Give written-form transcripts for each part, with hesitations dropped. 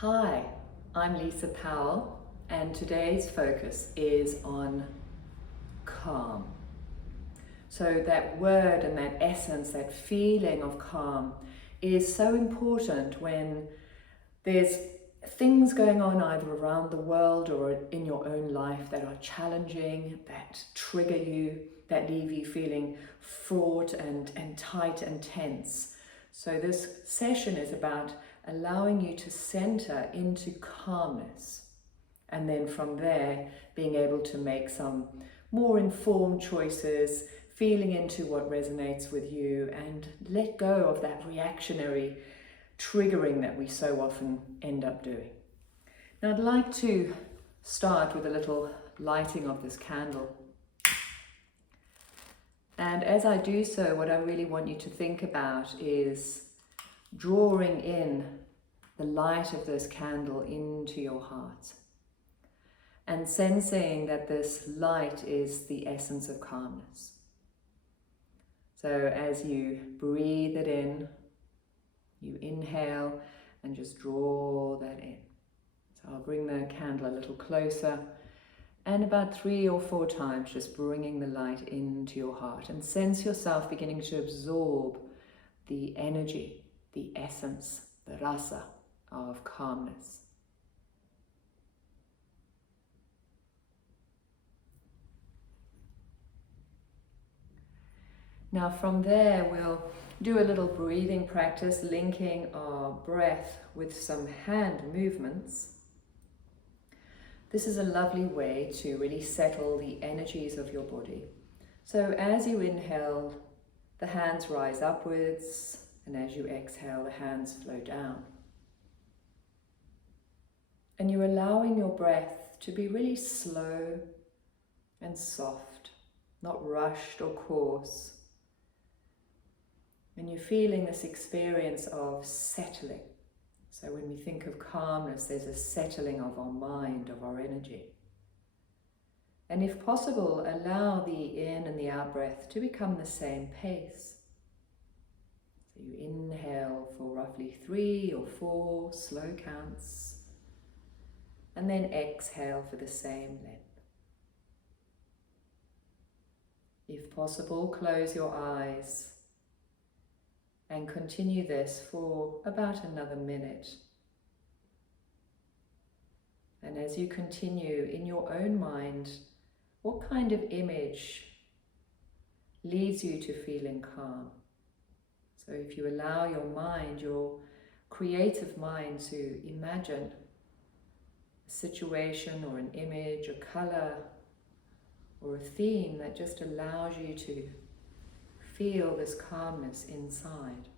Hi, I'm Lisa Powell, and today's focus is on calm. So that word and that essence, that feeling of calm is so important when there's things going on either around the world or in your own life that are challenging, that trigger you, that leave you feeling fraught and tight and tense. So this session is about allowing you to center into calmness, and then from there being able to make some more informed choices, feeling into what resonates with you, and let go of that reactionary triggering that we so often end up doing. Now I'd like to start with a little lighting of this candle. And as I do so, what I really want you to think about is drawing in the light of this candle into your heart and sensing that this light is the essence of calmness. So as you breathe it in, you inhale and just draw that in. So I'll bring the candle a little closer, and about 3 or 4 times just bringing the light into your heart, and sense yourself beginning to absorb the energy, the essence, the rasa of calmness. Now from there we'll do a little breathing practice, linking our breath with some hand movements. This is a lovely way to really settle the energies of your body. So as you inhale, the hands rise upwards, and as you exhale, the hands flow down. And you're allowing your breath to be really slow and soft, not rushed or coarse. And you're feeling this experience of settling. So when we think of calmness, there's a settling of our mind, of our energy. And if possible, allow the in and the out breath to become the same pace. So you inhale for roughly 3 or 4 slow counts, and then exhale for the same length. If possible, close your eyes and continue this for about another minute. And as you continue in your own mind, what kind of image leads you to feeling calm? So if you allow your mind, your creative mind, to imagine a situation or an image, a color, or a theme that just allows you to feel this calmness inside.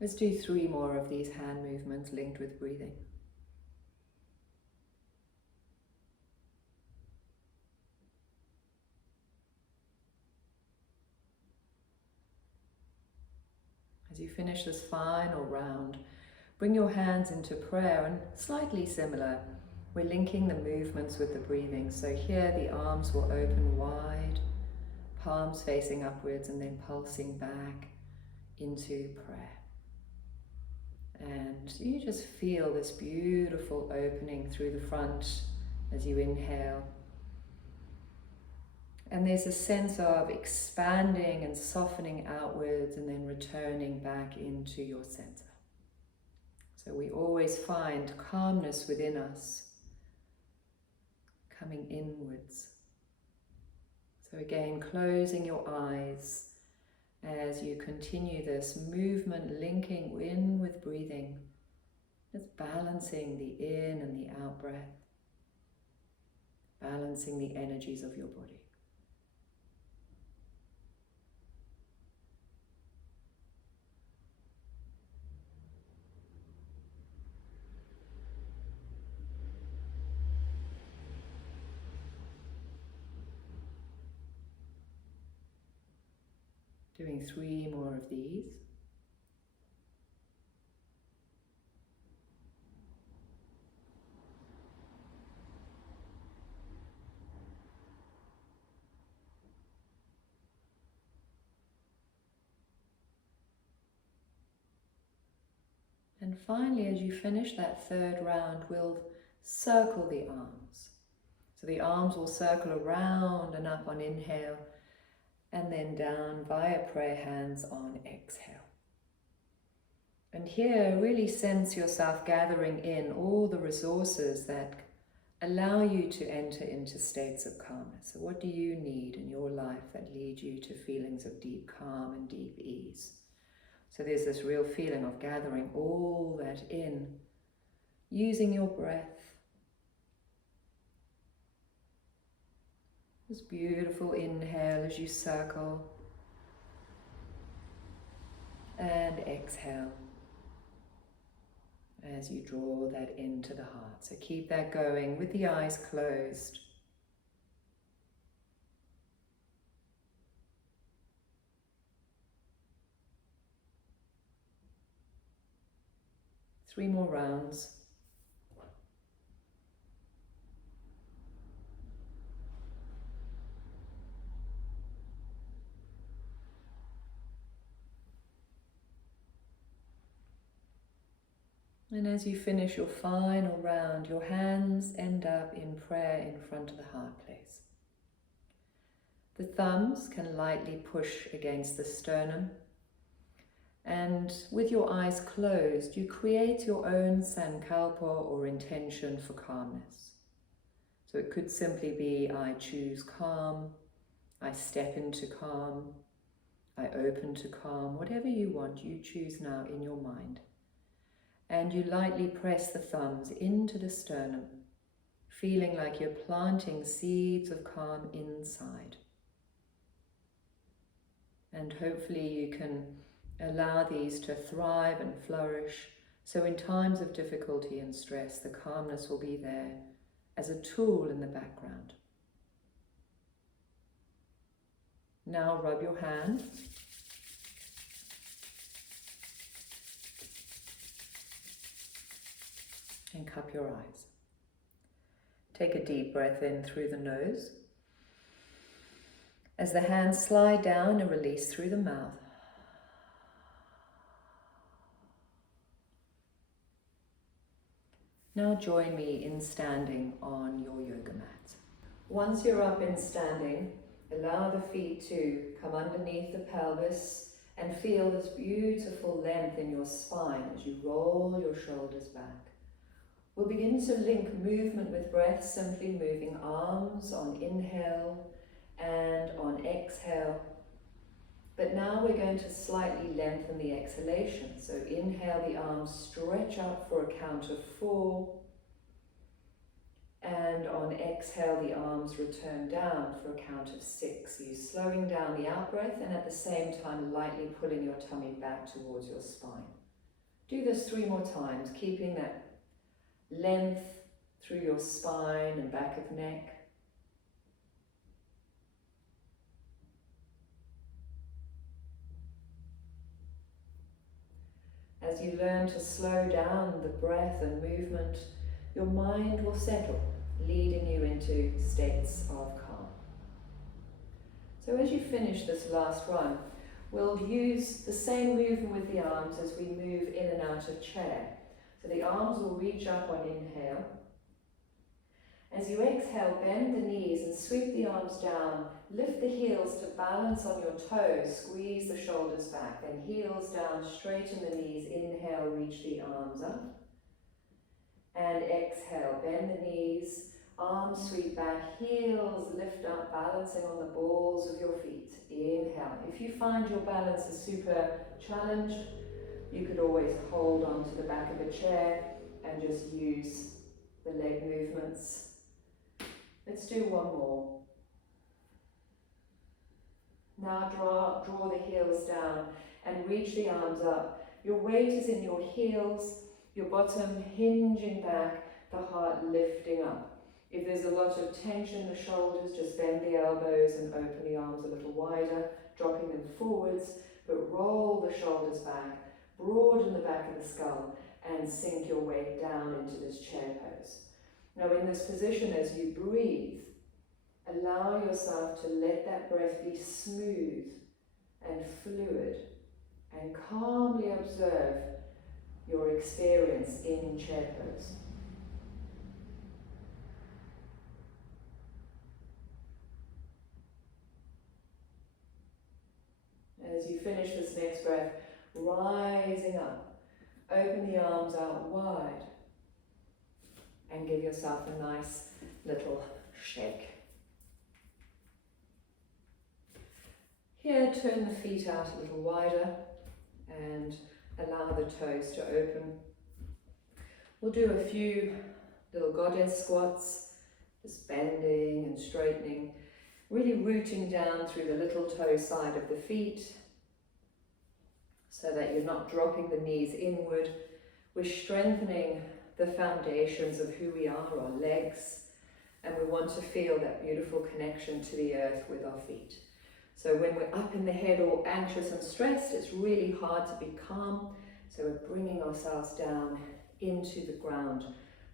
Let's do 3 more of these hand movements linked with breathing. As you finish this final round, bring your hands into prayer, and slightly similar, we're linking the movements with the breathing. So here the arms will open wide, palms facing upwards, and then pulsing back into prayer. And you just feel this beautiful opening through the front as you inhale. And there's a sense of expanding and softening outwards and then returning back into your center. So we always find calmness within us coming inwards. So again, closing your eyes as you continue this movement, linking in with breathing, just balancing the in and the out breath, balancing the energies of your body. Doing 3 more of these. And finally, as you finish that third round, we'll circle the arms. So the arms will circle around and up on inhale, and then down via prayer hands on exhale. And here, really sense yourself gathering in all the resources that allow you to enter into states of calmness. So what do you need in your life that lead you to feelings of deep calm and deep ease? So there's this real feeling of gathering all that in, using your breath. This beautiful inhale as you circle, and exhale as you draw that into the heart. So keep that going with the eyes closed. Three more rounds. And as you finish your final round, your hands end up in prayer in front of the heart place. The thumbs can lightly push against the sternum, and with your eyes closed, you create your own sankalpa or intention for calmness. So it could simply be, I choose calm, I step into calm, I open to calm, whatever you want, you choose now in your mind. And you lightly press the thumbs into the sternum, feeling like you're planting seeds of calm inside. And hopefully you can allow these to thrive and flourish, so in times of difficulty and stress, the calmness will be there as a tool in the background. Now rub your hand. And cup your eyes. Take a deep breath in through the nose. As the hands slide down and release through the mouth. Now join me in standing on your yoga mat. Once you're up in standing, allow the feet to come underneath the pelvis and feel this beautiful length in your spine as you roll your shoulders back. We'll begin to link movement with breath, simply moving arms on inhale and on exhale. But now we're going to slightly lengthen the exhalation. So inhale, the arms stretch up for a count of 4. And on exhale, the arms return down for a count of 6. So you're slowing down the out-breath and at the same time lightly pulling your tummy back towards your spine. Do this 3 more times, keeping that length through your spine and back of neck. As you learn to slow down the breath and movement, your mind will settle, leading you into states of calm. So as you finish this last run, we'll use the same movement with the arms as we move in and out of chair. So the arms will reach up on inhale. As you exhale, bend the knees and sweep the arms down. Lift the heels to balance on your toes. Squeeze the shoulders back. Then heels down, straighten the knees. Inhale, reach the arms up. And exhale, bend the knees. Arms sweep back, heels lift up, balancing on the balls of your feet. Inhale. If you find your balance is super challenged, you could always hold onto the back of a chair and just use the leg movements. Let's do one more. Now draw the heels down and reach the arms up. Your weight is in your heels, your bottom hinging back, the heart lifting up. If there's a lot of tension in the shoulders, just bend the elbows and open the arms a little wider, dropping them forwards, but roll the shoulders back, broaden the back of the skull, and sink your weight down into this chair pose. Now in this position, as you breathe, allow yourself to let that breath be smooth and fluid, and calmly observe your experience in chair pose. As you finish this next breath, rising up, open the arms out wide and give yourself a nice little shake. Here, turn the feet out a little wider and allow the toes to open. We'll do a few little goddess squats, just bending and straightening, really rooting down through the little toe side of the feet so that you're not dropping the knees inward. We're strengthening the foundations of who we are, our legs, and we want to feel that beautiful connection to the earth with our feet. So when we're up in the head or anxious and stressed, it's really hard to be calm. So we're bringing ourselves down into the ground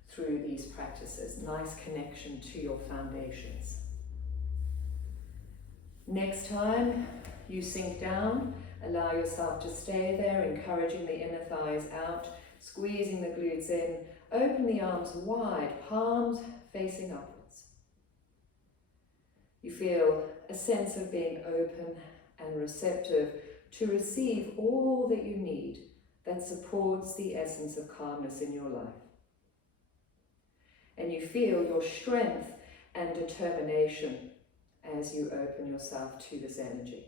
through these practices. Nice connection to your foundations. Next time you sink down, allow yourself to stay there, encouraging the inner thighs out, squeezing the glutes in, open the arms wide, palms facing upwards. You feel a sense of being open and receptive to receive all that you need that supports the essence of calmness in your life. And you feel your strength and determination as you open yourself to this energy.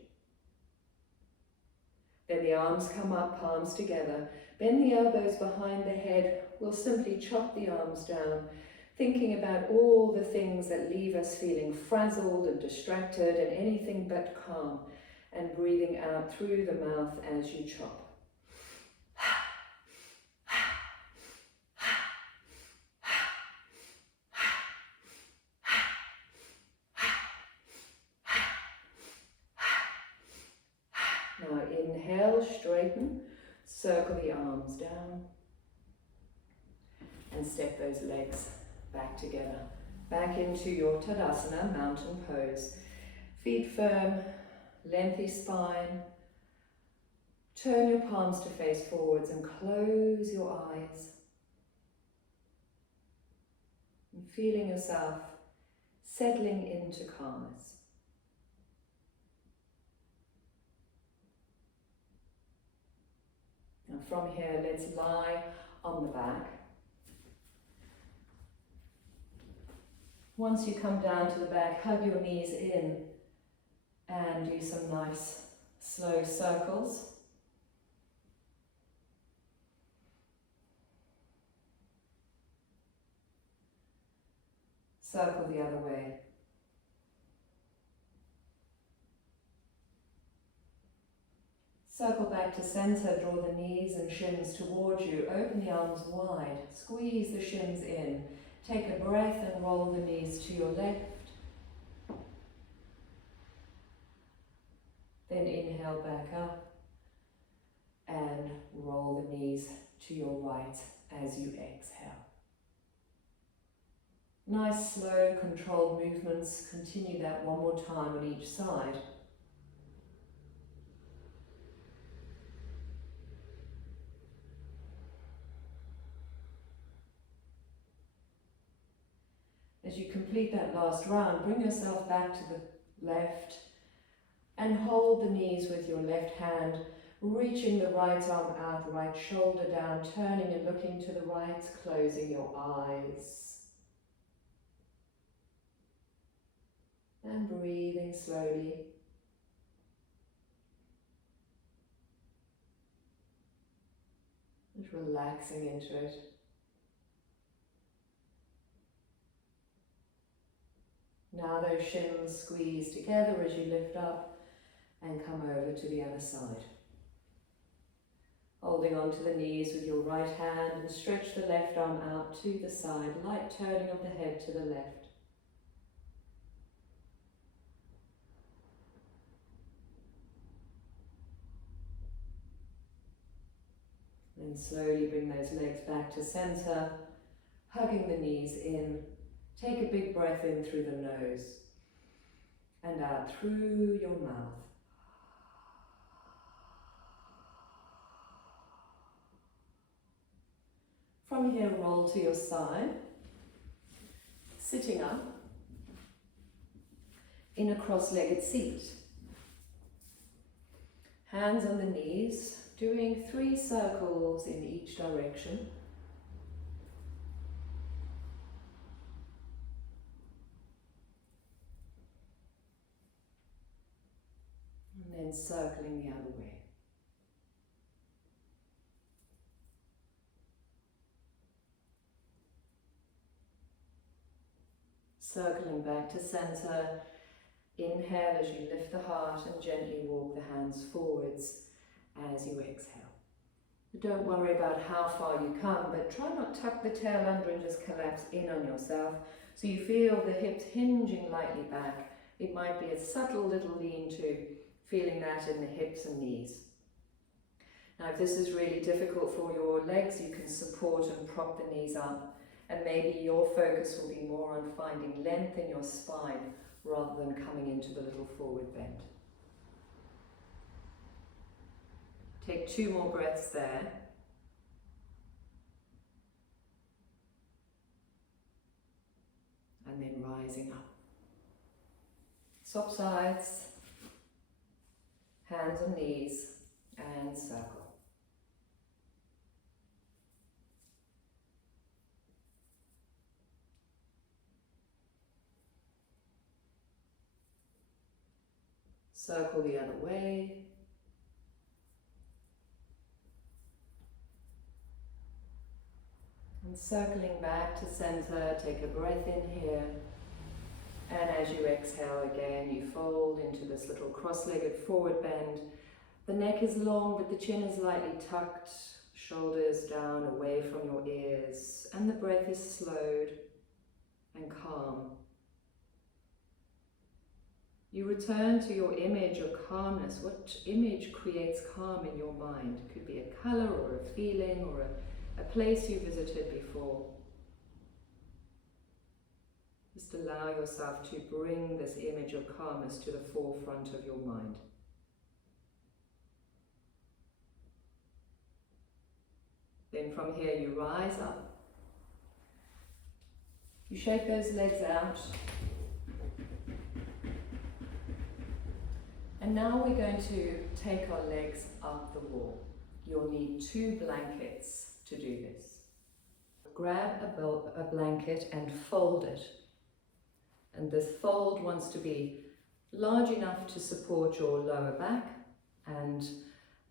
Then the arms come up, palms together. Bend the elbows behind the head. We'll simply chop the arms down, thinking about all the things that leave us feeling frazzled and distracted and anything but calm, and breathing out through the mouth as you chop. Now inhale, straighten, circle the arms down, and step those legs back together, back into your Tadasana, mountain pose. Feet firm, lengthy spine. Turn your palms to face forwards and close your eyes. And feeling yourself settling into calmness. And from here, let's lie on the back. Once you come down to the back, hug your knees in and do some nice slow circles. Circle the other way. Circle back to center, draw the knees and shins towards you, open the arms wide, squeeze the shins in, take a breath and roll the knees to your left. Then inhale back up and roll the knees to your right as you exhale. Nice, slow, controlled movements. Continue that one more time on each side. As you complete that last round, bring yourself back to the left and hold the knees with your left hand, reaching the right arm out, right shoulder down, turning and looking to the right, closing your eyes. And breathing slowly. Just relaxing into it. Now those shins squeeze together as you lift up and come over to the other side. Holding onto the knees with your right hand and stretch the left arm out to the side, light turning of the head to the left. And slowly bring those legs back to center, hugging the knees in. Take a big breath in through the nose and out through your mouth. From here, roll to your side, sitting up in a cross-legged seat. Hands on the knees, doing 3 circles in each direction. And then circling the other way. Circling back to center. Inhale as you lift the heart and gently walk the hands forwards as you exhale. Don't worry about how far you come, but try not to tuck the tail under and just collapse in on yourself. So you feel the hips hinging lightly back. It might be a subtle little lean to, feeling that in the hips and knees. Now if this is really difficult for your legs, you can support and prop the knees up, and maybe your focus will be more on finding length in your spine rather than coming into the little forward bend. Take 2 more breaths there. And then rising up. Swap sides, hands on knees, and circle. Circle the other way. And circling back to center, take a breath in here. And as you exhale again, you fold into this little cross-legged forward bend. The neck is long, but the chin is lightly tucked, shoulders down away from your ears, and the breath is slowed and calm. You return to your image of calmness. What image creates calm in your mind? It could be a color or a feeling or a place you visited before. Just allow yourself to bring this image of calmness to the forefront of your mind. Then from here you rise up. You shake those legs out. And now we're going to take our legs up the wall. You'll need 2 blankets to do this. Grab a blanket and fold it. And this fold wants to be large enough to support your lower back. And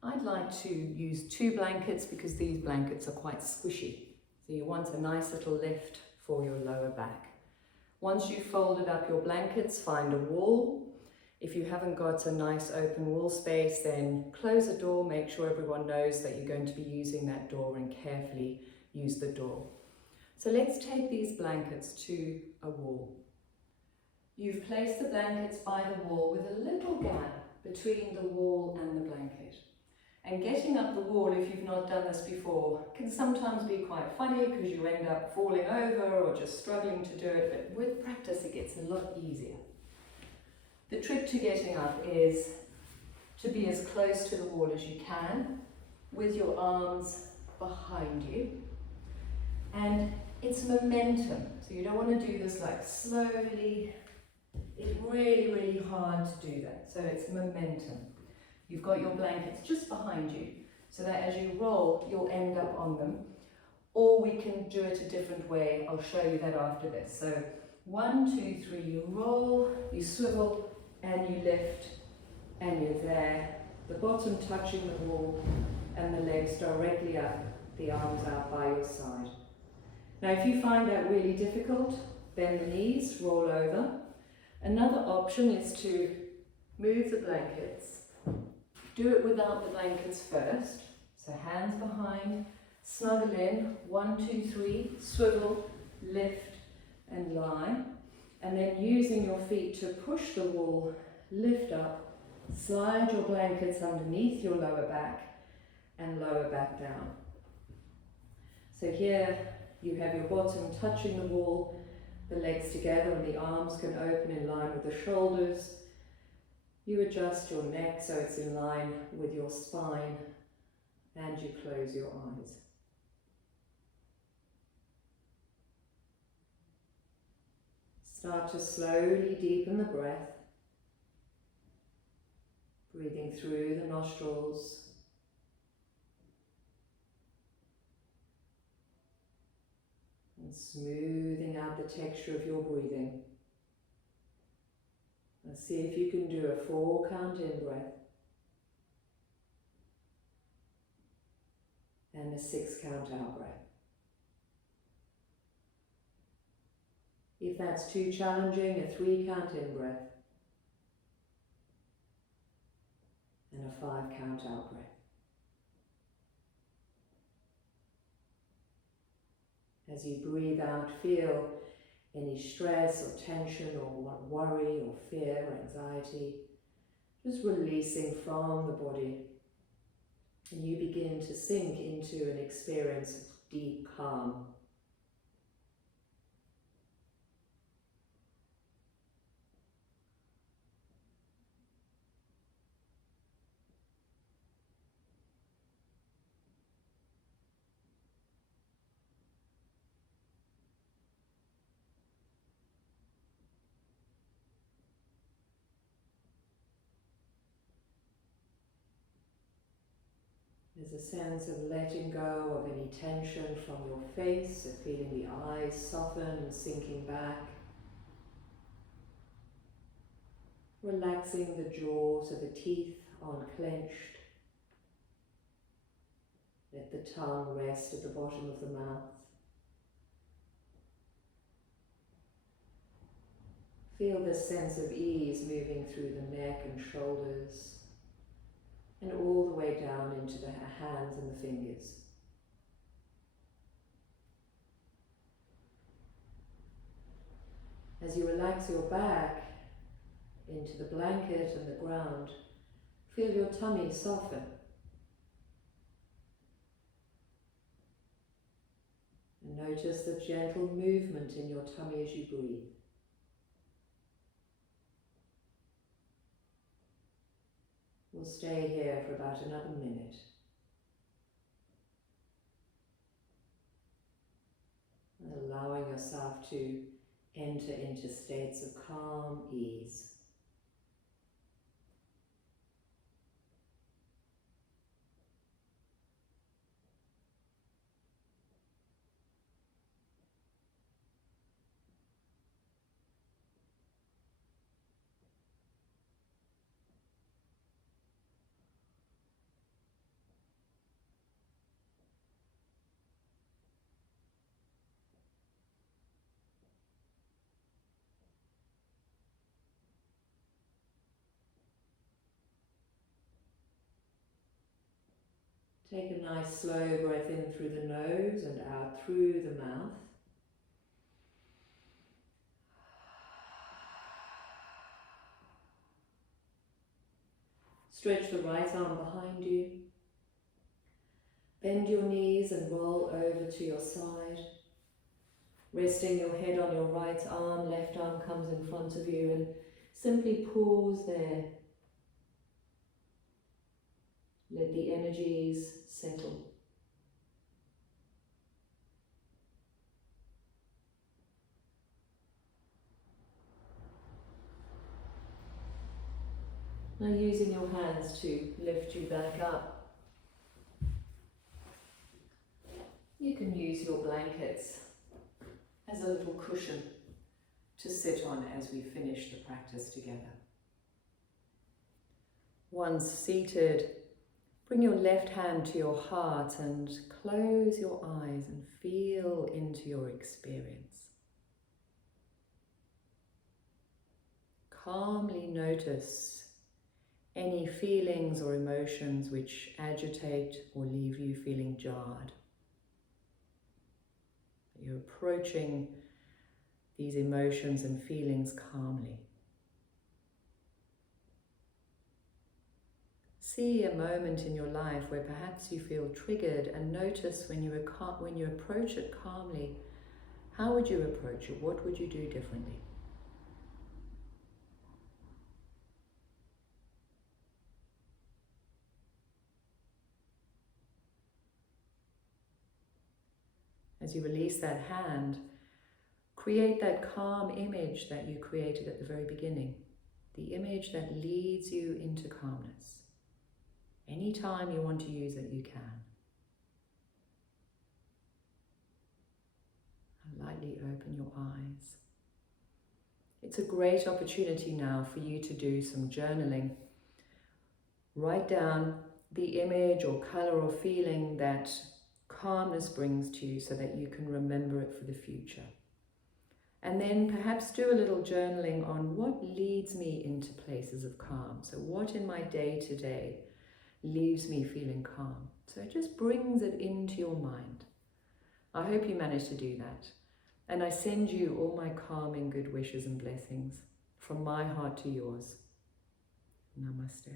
I'd like to use 2 blankets because these blankets are quite squishy. So you want a nice little lift for your lower back. Once you've folded up your blankets, find a wall. If you haven't got a nice open wall space, then close a door, make sure everyone knows that you're going to be using that door and carefully use the door. So let's take these blankets to a wall. You've placed the blankets by the wall with a little gap between the wall and the blanket. And getting up the wall, if you've not done this before, can sometimes be quite funny because you end up falling over or just struggling to do it, but with practice it gets a lot easier. The trick to getting up is to be as close to the wall as you can with your arms behind you. And it's momentum, so you don't want to do this like slowly. It's really, really hard to do that, so it's momentum. You've got your blankets just behind you, so that as you roll, you'll end up on them. Or we can do it a different way. I'll show you that after this. So 1, 2, 3, you roll, you swivel, and you lift, and you're there. The bottom touching the wall, and the legs directly up, the arms out by your side. Now if you find that really difficult, bend the knees, roll over. Another option is to move the blankets. Do it without the blankets first. So hands behind, snuggle in, 1, 2, 3, swivel, lift and lie. And then using your feet to push the wall, lift up, slide your blankets underneath your lower back and lower back down. So here you have your bottom touching the wall, the legs together and the arms can open in line with the shoulders. You adjust your neck so it's in line with your spine and you close your eyes. Start to slowly deepen the breath, breathing through the nostrils, and smoothing out the texture of your breathing. And see if you can do a 4 count in breath and a 6 count out breath. If that's too challenging, a 3 count in breath and a 5 count out breath. As you breathe out, feel any stress or tension or worry or fear or anxiety, just releasing from the body. And you begin to sink into an experience of deep calm. There's a sense of letting go of any tension from your face, of feeling the eyes soften and sinking back. Relaxing the jaw so the teeth aren't clenched. Let the tongue rest at the bottom of the mouth. Feel this sense of ease moving through the neck and shoulders, and all the way down into the hands and the fingers. As you relax your back into the blanket and the ground, feel your tummy soften. And notice the gentle movement in your tummy as you breathe. We'll stay here for about another minute. And allowing yourself to enter into states of calm ease. Take a nice slow breath in through the nose and out through the mouth. Stretch the right arm behind you. Bend your knees and roll over to your side. Resting your head on your right arm, left arm comes in front of you, and simply pause there. Let the energies settle. Now using your hands to lift you back up. You can use your blankets as a little cushion to sit on as we finish the practice together. Once seated, bring your left hand to your heart and close your eyes and feel into your experience. Calmly notice any feelings or emotions which agitate or leave you feeling jarred. You're approaching these emotions and feelings calmly. See a moment in your life where perhaps you feel triggered, and notice when you approach it calmly, how would you approach it? What would you do differently? As you release that hand, create that calm image that you created at the very beginning, the image that leads you into calmness. Anytime you want to use it, you can. And lightly open your eyes. It's a great opportunity now for you to do some journaling. Write down the image or color or feeling that calmness brings to you so that you can remember it for the future. And then perhaps do a little journaling on what leads me into places of calm. So what in my day-to-day leaves me feeling calm? So it just brings it into your mind. I hope you manage to do that. And I send you all my calming good wishes and blessings from my heart to yours. Namaste.